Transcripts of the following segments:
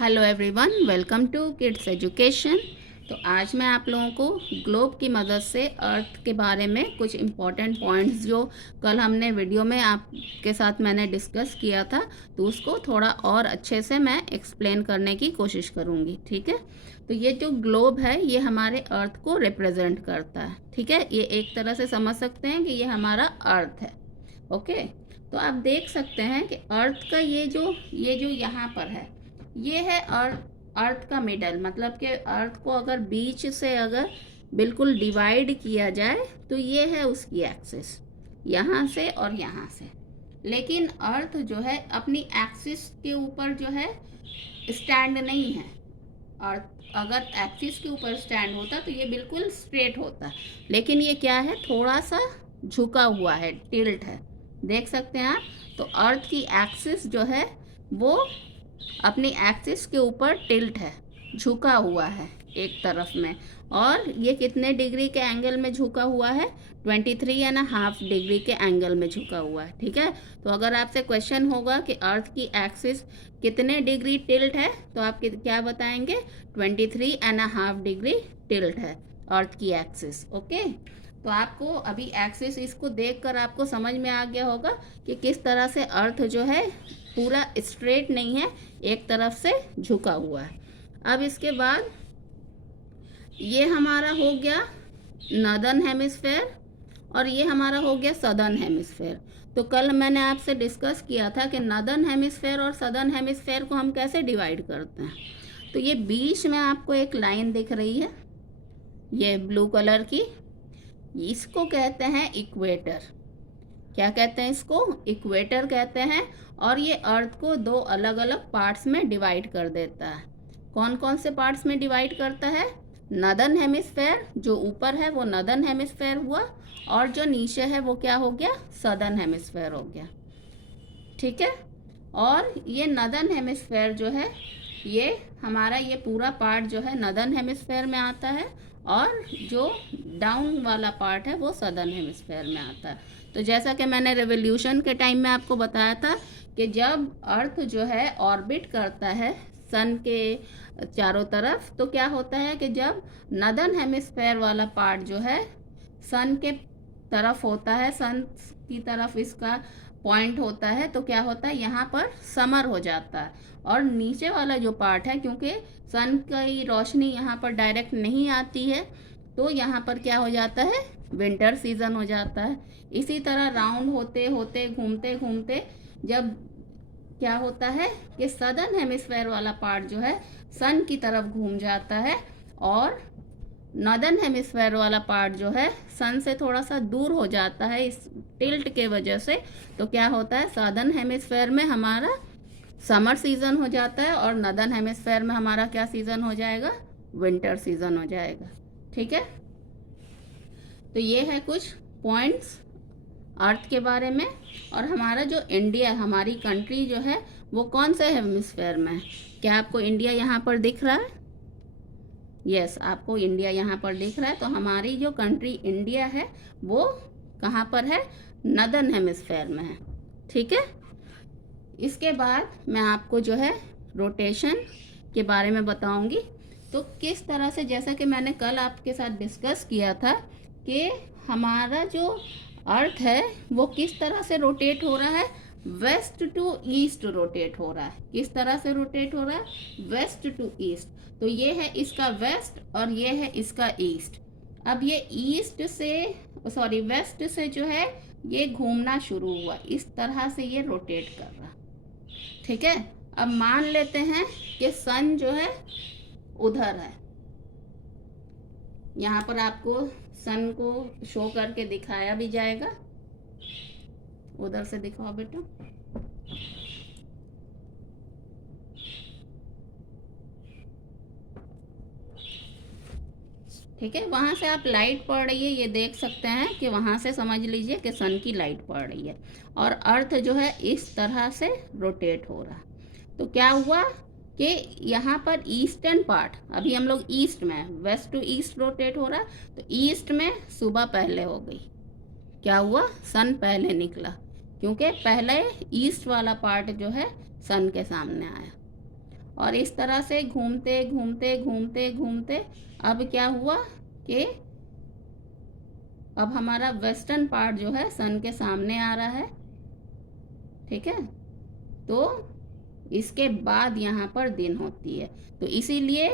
Hello everyone, welcome to kids education. तो आज मैं आप लोगों को ग्लोब की मदद से अर्थ के बारे में कुछ इम्पॉर्टेंट पॉइंट्स जो कल हमने वीडियो में आपके साथ मैंने डिस्कस किया था, तो उसको थोड़ा और अच्छे से मैं एक्सप्लेन करने की कोशिश करूँगी। ठीक है, तो ये जो ग्लोब है ये हमारे अर्थ को रिप्रेजेंट करता है। ठीक है, ये एक तरह से समझ सकते हैं कि ये हमारा अर्थ है। ओके, तो आप देख सकते हैं कि अर्थ का ये जो यहाँ पर है, ये है अर्थ का मिडल। मतलब कि अर्थ को अगर बीच से अगर बिल्कुल डिवाइड किया जाए तो ये है उसकी एक्सिस, यहाँ से और यहाँ से। लेकिन अर्थ जो है अपनी एक्सिस के ऊपर जो है स्टैंड नहीं है। अर्थ अगर एक्सिस के ऊपर स्टैंड होता तो ये बिल्कुल स्ट्रेट होता, लेकिन ये क्या है, थोड़ा सा झुका हुआ है, टिल्ट है। देख सकते हैं आप। तो अर्थ की एक्सिस जो है वो अपनी एक्सिस के ऊपर टिल्ट है, झुका हुआ है एक तरफ में। और ये कितने डिग्री के एंगल में झुका हुआ है? 23.5 डिग्री के एंगल में झुका हुआ है। ठीक है, तो अगर आपसे क्वेश्चन होगा कि अर्थ की एक्सिस कितने डिग्री टिल्ट है, तो आप क्या बताएंगे? 23.5 डिग्री टिल्ट है अर्थ की एक्सिस। ओके, तो आपको अभी एक्सिस इसको देखकर आपको समझ में आ गया होगा कि किस तरह से अर्थ जो है पूरा स्ट्रेट नहीं है, एक तरफ से झुका हुआ है। अब इसके बाद ये हमारा हो गया नॉर्दर्न हेमिस्फेयर और ये हमारा हो गया सदर्न हेमिस्फेयर। तो कल मैंने आपसे डिस्कस किया था कि नॉर्दर्न हेमिस्फेयर और सदर्न हेमिस्फेयर को हम कैसे डिवाइड करते हैं। तो ये बीच में आपको एक लाइन दिख रही है, ये ब्लू कलर की, इसको कहते हैं इक्वेटर। क्या कहते हैं इसको? इक्वेटर कहते हैं। और ये अर्थ को दो अलग अलग पार्ट्स में डिवाइड कर देता है। कौन कौन से पार्ट्स में डिवाइड करता है? नॉर्दर्न हेमिस्फेयर, जो ऊपर है वो नॉर्दर्न हेमिस्फेयर हुआ, और जो नीचे है वो क्या हो गया? सदर्न हेमिस्फेयर हो गया। ठीक है, और ये नॉर्दर्न हेमिस्फेयर जो है ये हमारा ये पूरा पार्ट जो है नॉर्दर्न हेमिस्फेयर में आता है, और जो डाउन वाला पार्ट है वो सदर्न हेमिस्फेयर में आता है। तो जैसा कि मैंने रेवोल्यूशन के टाइम में आपको बताया था कि जब अर्थ जो है ऑर्बिट करता है सन के चारों तरफ, तो क्या होता है कि जब नॉर्दर्न हेमिस्फेयर वाला पार्ट जो है सन के तरफ होता है, सन की तरफ इसका पॉइंट होता है, तो क्या होता है, यहाँ पर समर हो जाता है। और नीचे वाला जो पार्ट है, क्योंकि सन की रोशनी यहाँ पर डायरेक्ट नहीं आती है, तो यहाँ पर क्या हो जाता है, विंटर सीजन हो जाता है। इसी तरह राउंड होते होते घूमते घूमते जब क्या होता है कि सदर्न हेमिस्फेयर वाला पार्ट जो है सन की तरफ घूम जाता है, और नॉर्दर्न हेमिस्फेयर वाला पार्ट जो है सन से थोड़ा सा दूर हो जाता है इस टिल्ट के वजह से। तो क्या होता है, सदर्न हेमिस्फेयर में हमारा समर सीजन हो जाता है, और नॉर्दर्न हेमिस्फेयर में हमारा क्या सीजन हो जाएगा? विंटर सीजन हो जाएगा। ठीक है, तो ये है कुछ पॉइंट्स अर्थ के बारे में। और हमारा जो इंडिया, हमारी कंट्री जो है वो कौन से हेमिस्फेयर में है? क्या आपको इंडिया यहाँ पर दिख रहा है? यस, आपको इंडिया यहाँ पर दिख रहा है। तो हमारी जो कंट्री इंडिया है वो कहाँ पर है? नॉर्दर्न हेमिस्फेयर में है। ठीक है, इसके बाद मैं आपको जो है रोटेशन के बारे में बताऊंगी। तो किस तरह से, जैसा कि मैंने कल आपके साथ डिस्कस किया था कि हमारा जो अर्थ है वो किस तरह से रोटेट हो रहा है? वेस्ट टू ईस्ट रोटेट हो रहा है। किस तरह से रोटेट हो रहा है? West to east. तो ये है इसका वेस्ट और ये है इसका ईस्ट। अब ये ईस्ट से, सॉरी, वेस्ट से जो है ये घूमना शुरू हुआ, इस तरह से ये रोटेट कर रहा। ठीक है, अब मान लेते हैं कि सन जो है उधर है। यहाँ पर आपको सन को शो करके दिखाया भी जाएगा। उधर से दिखाओ बेटा। ठीक है, वहाँ से आप लाइट पड़ रही है, ये देख सकते हैं कि वहाँ से समझ लीजिए कि सन की लाइट पड़ रही है, और अर्थ जो है इस तरह से रोटेट हो रहा है। तो क्या हुआ कि यहाँ पर ईस्टर्न पार्ट, अभी हम लोग ईस्ट में, वेस्ट टू ईस्ट रोटेट हो रहा है, तो ईस्ट में सुबह पहले हो गई। क्या हुआ? सन पहले निकला, क्योंकि पहले ईस्ट वाला पार्ट जो है सन के सामने आया। और इस तरह से घूमते घूमते घूमते घूमते अब क्या हुआ कि अब हमारा वेस्टर्न पार्ट जो है सन के सामने आ रहा है, ठीक है। तो इसके बाद यहाँ पर दिन होती है, तो इसीलिए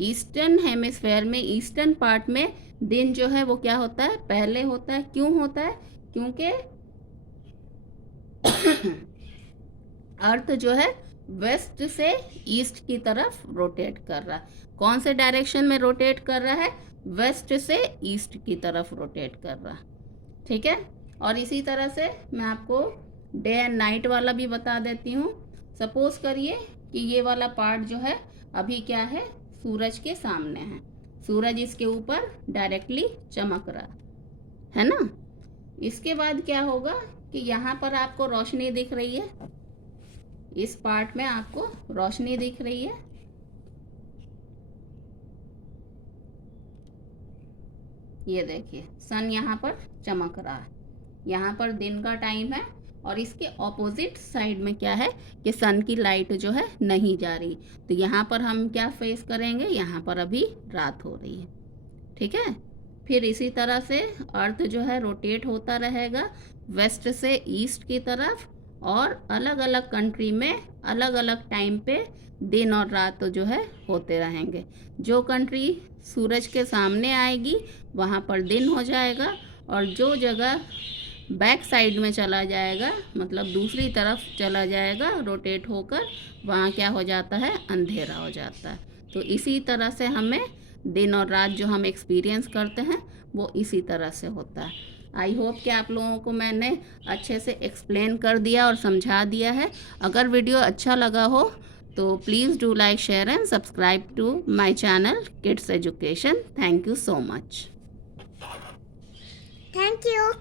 ईस्टर्न हेमिस्फेयर में, ईस्टर्न पार्ट में दिन जो है वो क्या होता है, पहले होता है। क्यों होता है? क्योंकि अर्थ जो है वेस्ट से ईस्ट की तरफ रोटेट कर रहा है। कौन से डायरेक्शन में रोटेट कर रहा है? वेस्ट से ईस्ट की तरफ रोटेट कर रहा, ठीक है। और इसी तरह से मैं आपको डे एंड नाइट वाला भी बता देती हूँ। सपोज करिए कि ये वाला पार्ट जो है अभी क्या है, सूरज के सामने है, सूरज इसके ऊपर डायरेक्टली चमक रहा है ना। इसके बाद क्या होगा कि यहाँ पर आपको रोशनी दिख रही है, इस पार्ट में आपको रोशनी दिख रही है, ये देखिए सन यहाँ पर चमक रहा है, यहाँ पर दिन का टाइम है। और इसके ऑपोजिट साइड में क्या है कि सन की लाइट जो है नहीं जा रही, तो यहाँ पर हम क्या फेस करेंगे, यहाँ पर अभी रात हो रही है, ठीक है। फिर इसी तरह से अर्थ जो है रोटेट होता रहेगा वेस्ट से ईस्ट की तरफ, और अलग अलग कंट्री में अलग अलग टाइम पे दिन और रात जो है होते रहेंगे। जो कंट्री सूरज के सामने आएगी वहाँ पर दिन हो जाएगा, और जो जगह बैक साइड में चला जाएगा, मतलब दूसरी तरफ चला जाएगा रोटेट होकर, वहाँ क्या हो जाता है, अंधेरा हो जाता है। तो इसी तरह से हमें दिन और रात जो हम एक्सपीरियंस करते हैं वो इसी तरह से होता है। आई होप कि आप लोगों को मैंने अच्छे से एक्सप्लेन कर दिया और समझा दिया है। अगर वीडियो अच्छा लगा हो तो please do like, share and subscribe to my channel kids education. Thank you so much. Thank you.